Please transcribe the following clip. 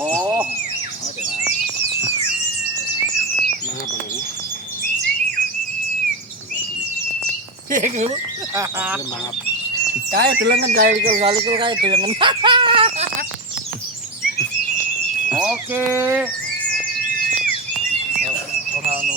Oh. Mana panahnya? Iku. Mangap. Kae delengen kae likul kae delengen. Oke. Ora ono.